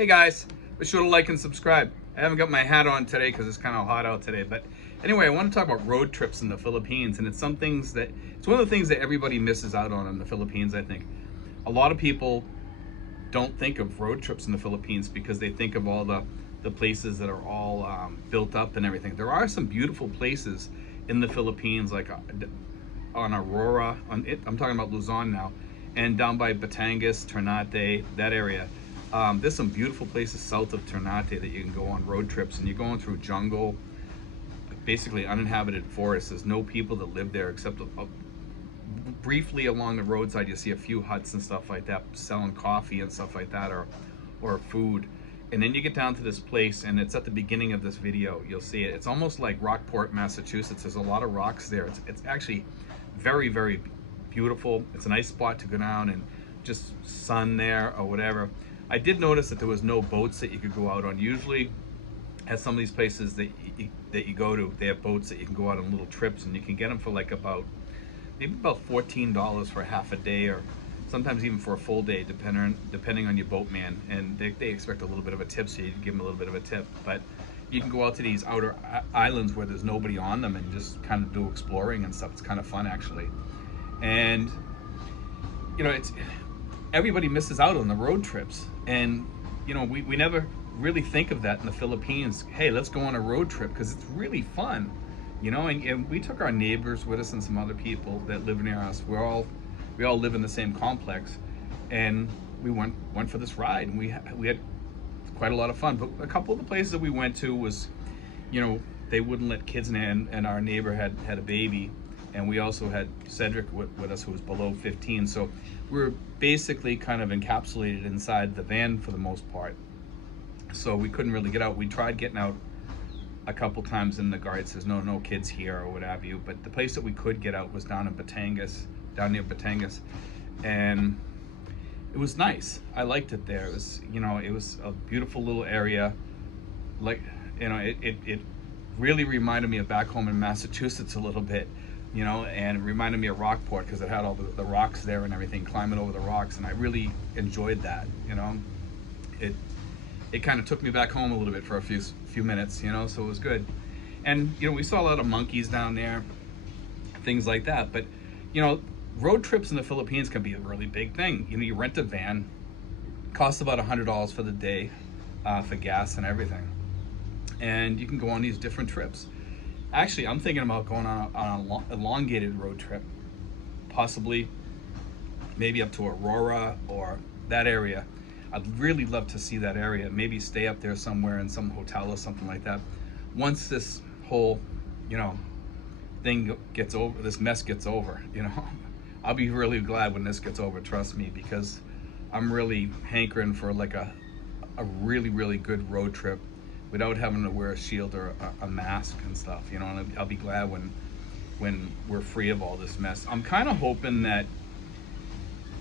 Hey guys, be sure to like and subscribe. I haven't got my hat on today because it's kind of hot out today, but anyway, I want to talk about road trips in the Philippines, and it's one of the things that everybody misses out on in the Philippines, I think. A lot of people don't think of road trips in the Philippines because they think of all the places that are all built up and everything. There are some beautiful places in the Philippines, like on Aurora, I'm talking about Luzon now, and down by Batangas, Ternate, that area. There's some beautiful places south of Ternate that you can go on road trips, and you're going through jungle, basically uninhabited forest. There's no people that live there except briefly along the roadside. You see a few huts and stuff like that selling coffee and stuff like that, or food. And then you get down to this place, and it's at the beginning of this video. You'll see it. It's almost like Rockport, Massachusetts. There's a lot of rocks there. It's actually very, very beautiful. It's a nice spot to go down and just sun there or whatever. I did notice that there was no boats that you could go out on. Usually at some of these places that you go to, they have boats that you can go out on little trips, and you can get them for like maybe about $14 for half a day, or sometimes even for a full day, depending on your boatman. And they expect a little bit of a tip, so you give them a little bit of a tip. But you can go out to these outer islands where there's nobody on them and just kind of do exploring and stuff. It's kind of fun, actually. And you know, everybody misses out on the road trips, and you know, we never really think of that in the Philippines. Hey, let's go on a road trip because it's really fun, you know. And we took our neighbors with us and some other people that live near us. We all live in the same complex, and we went for this ride, and we had quite a lot of fun. But a couple of the places that we went to was, you know, they wouldn't let kids in, and our neighbor had a baby, and we also had Cedric with us, who was below 15. So we were basically kind of encapsulated inside the van for the most part. So we couldn't really get out. We tried getting out a couple times, and the guard says, no kids here or what have you. But the place that we could get out was down near Batangas. And it was nice. I liked it there. It was, you know, it was a beautiful little area. Like, you know, it really reminded me of back home in Massachusetts a little bit, you know, and it reminded me of Rockport because it had all the rocks there and everything, climbing over the rocks, and I really enjoyed that, you know. It kind of took me back home a little bit for a few minutes, you know, so it was good. And, you know, we saw a lot of monkeys down there, things like that. But, you know, road trips in the Philippines can be a really big thing. You know, you rent a van, costs about $100 for the day, for gas and everything. And you can go on these different trips. Actually, I'm thinking about going on an elongated road trip, possibly maybe up to Aurora or that area. I'd really love to see that area. Maybe stay up there somewhere in some hotel or something like that. Once this whole, you know, thing gets over, this mess gets over, you know, I'll be really glad when this gets over, trust me, because I'm really hankering for like a really, really good road trip without having to wear a shield or a mask and stuff, you know. And I'll be glad when we're free of all this mess. I'm kind of hoping that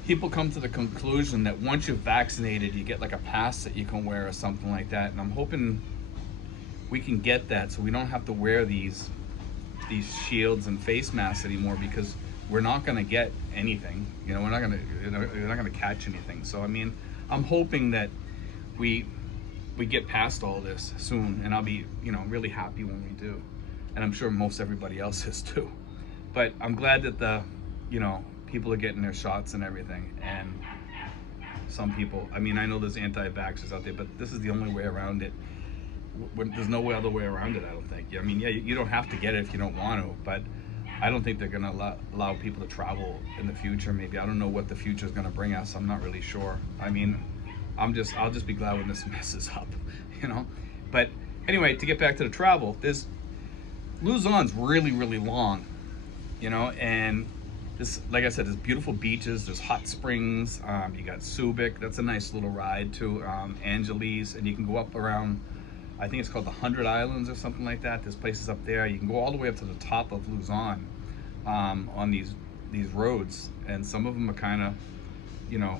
people come to the conclusion that once you're vaccinated, you get like a pass that you can wear or something like that. And I'm hoping we can get that, so we don't have to wear these shields and face masks anymore, because we're not going to get anything. You know, you're not going to catch anything. So I mean, I'm hoping that we get past all this soon, and I'll be, you know, really happy when we do. And I'm sure most everybody else is too. But I'm glad that you know, people are getting their shots and everything. And some people, I mean, I know there's anti-vaxxers out there, but this is the only way around it. There's no other way around it, I don't think. I mean, yeah, you don't have to get it if you don't want to, but I don't think they're going to allow people to travel in the future. Maybe, I don't know what the future is going to bring us. I'm not really sure. I mean, I'll just be glad when this messes up, you know. But anyway, to get back to the travel, Luzon's really, really long, you know, and this, like I said, there's beautiful beaches, there's hot springs, you got Subic, that's a nice little ride to Angeles, and you can go up around, I think it's called the 100 Islands or something like that. There's places up there. You can go all the way up to the top of Luzon on these roads, and some of them are kind of, you know,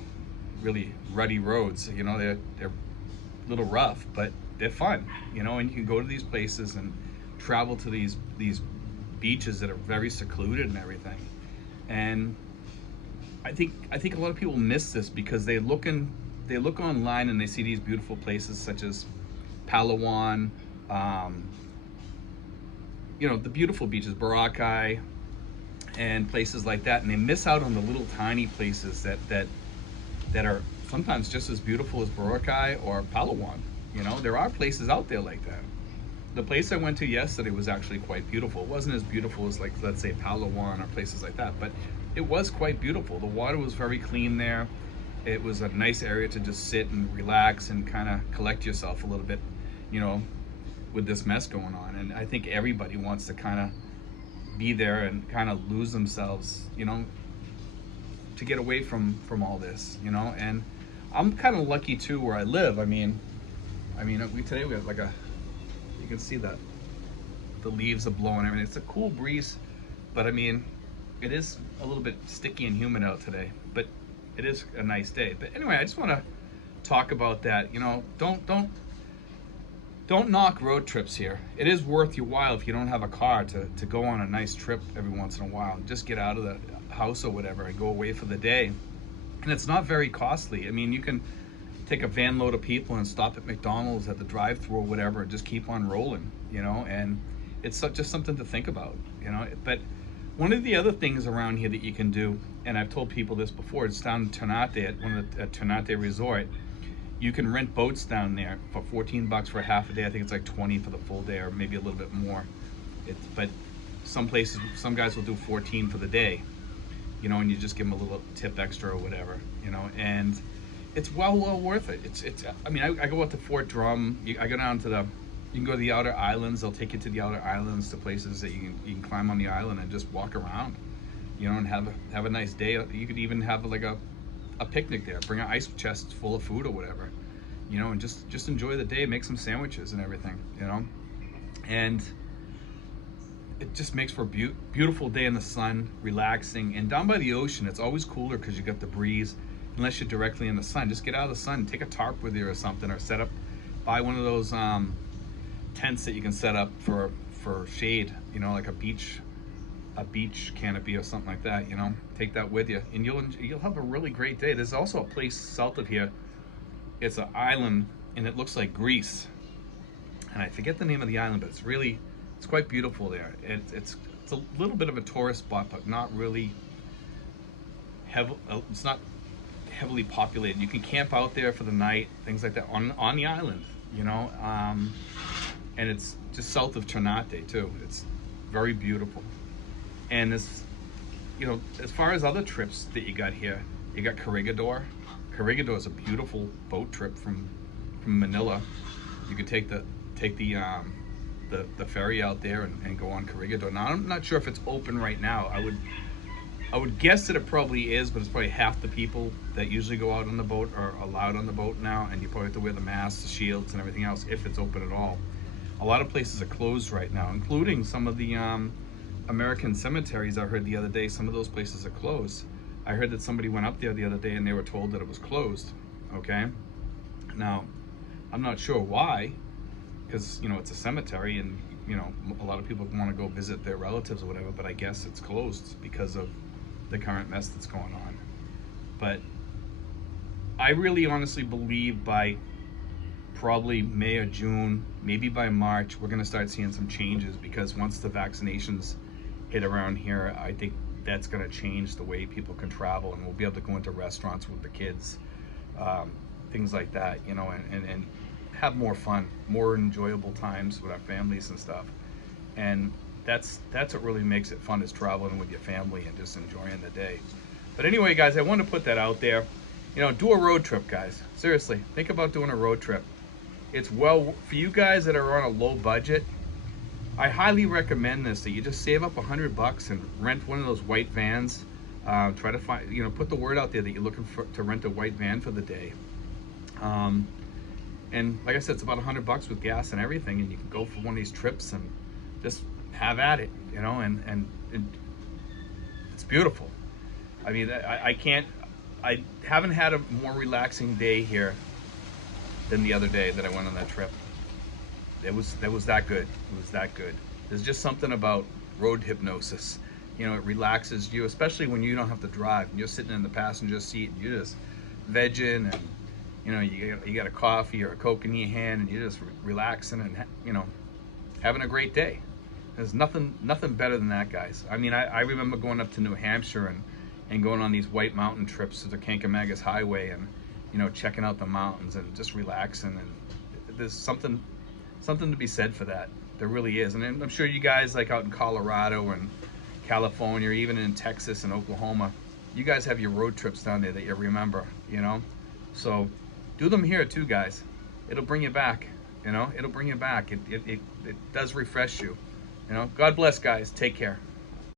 really ruddy roads. You know, they're a little rough, but they're fun, you know. And you can go to these places and travel to these beaches that are very secluded and everything. And I think a lot of people miss this because they look in they look online and they see these beautiful places such as Palawan, um, you know, the beautiful beaches, Boracay, and places like that, and they miss out on the little tiny places that are sometimes just as beautiful as Boracay or Palawan. You know, there are places out there like that. The place I went to yesterday was actually quite beautiful. It wasn't as beautiful as, like, let's say Palawan or places like that, but it was quite beautiful. The water was very clean there. It was a nice area to just sit and relax and kind of collect yourself a little bit, you know, with this mess going on. And I think everybody wants to kind of be there and kind of lose themselves, you know, to get away from all this, you know. And I'm kind of lucky too where I live. I mean, today we have like you can see that the leaves are blowing, everything. It's a cool breeze, but I mean, it is a little bit sticky and humid out today, but it is a nice day. But anyway, I just want to talk about that. You know, don't knock road trips here. It is worth your while if you don't have a car to go on a nice trip every once in a while. Just get out of the house or whatever and go away for the day. And it's not very costly. I mean, you can take a van load of people and stop at McDonald's at the drive-thru or whatever and just keep on rolling, you know. And it's just something to think about, you know. But one of the other things around here that you can do, and I've told people this before, it's down in Ternate at Ternate Resort. You can rent boats down there for 14 bucks for half a day. I think it's like 20 for the full day, or maybe a little bit more. But some places, some guys will do 14 for the day, you know, and you just give them a little tip extra or whatever, you know. And it's well worth it. It's. I mean, I go out to Fort Drum. I go down to you can go to the outer islands. They'll take you to the outer islands, to places that you can climb on the island and just walk around, you know, and have a nice day. You could even have like a picnic there. Bring an ice chest full of food or whatever, you know, and just enjoy the day. Make some sandwiches and everything, you know. And it just makes for a beautiful day in the sun, relaxing. And down by the ocean, it's always cooler because you got the breeze. Unless you're directly in the sun, just get out of the sun, take a tarp with you or something, or buy one of those tents that you can set up for shade, you know, like a beach canopy or something like that, you know. Take that with you and you'll have a really great day. There's also a place south of here. It's an island and it looks like Greece, and I forget the name of the island, but it's quite beautiful there. It's a little bit of a tourist spot, but not really it's not heavily populated. You can camp out there for the night, things like that, on the island, you know. And it's just south of Ternate too. It's very beautiful. And it's, you know, as far as other trips that you got here, you got Corregidor. Corregidor is a beautiful boat trip from Manila. You could take the ferry out there and go on Corregidor. Now I'm not sure if it's open right now. I would guess that it probably is, but it's probably half the people that usually go out on the boat are allowed on the boat now, and you probably have to wear the masks, the shields, and everything else if it's open at all. A lot of places are closed right now, including some of the American cemeteries. I heard the other day some of those places are closed. I heard that somebody went up there the other day and they were told that it was closed. Okay, now I'm not sure why, because, you know, it's a cemetery and, you know, a lot of people want to go visit their relatives or whatever, but I guess it's closed because of the current mess that's going on. But I really honestly believe by probably May or June, maybe by March, we're going to start seeing some changes, because once the vaccinations hit around here, I think that's going to change the way people can travel, and we'll be able to go into restaurants with the kids, things like that, you know, and have more fun, more enjoyable times with our families and stuff. And that's what really makes it fun, is traveling with your family and just enjoying the day. But anyway, guys, I want to put that out there. You know, do a road trip, guys. Seriously, think about doing a road trip. It's for you guys that are on a low budget, I highly recommend this, that you just save up $100 and rent one of those white vans. Try to find, you know, put the word out there that you're looking to rent a white van for the day. And like I said, it's about $100 with gas and everything, and you can go for one of these trips and just have at it, you know. And it's beautiful. I mean, I haven't had a more relaxing day here than the other day that I went on that trip. It was that good. It was that good. There's just something about road hypnosis. You know, it relaxes you, especially when you don't have to drive and you're sitting in the passenger seat and you're just vegging and You know, you got a coffee or a Coke in your hand, and you're just relaxing and, you know, having a great day. There's nothing better than that, guys. I mean, I remember going up to New Hampshire and going on these White Mountain trips to the Kankamagus Highway, and, you know, checking out the mountains and just relaxing. And there's something to be said for that. There really is. And I'm sure you guys, like out in Colorado and California, or even in Texas and Oklahoma, you guys have your road trips down there that you remember, you know? So do them here too, guys. It'll bring you back, you know? It'll bring you back. It does refresh you, you know? God bless, guys. Take care.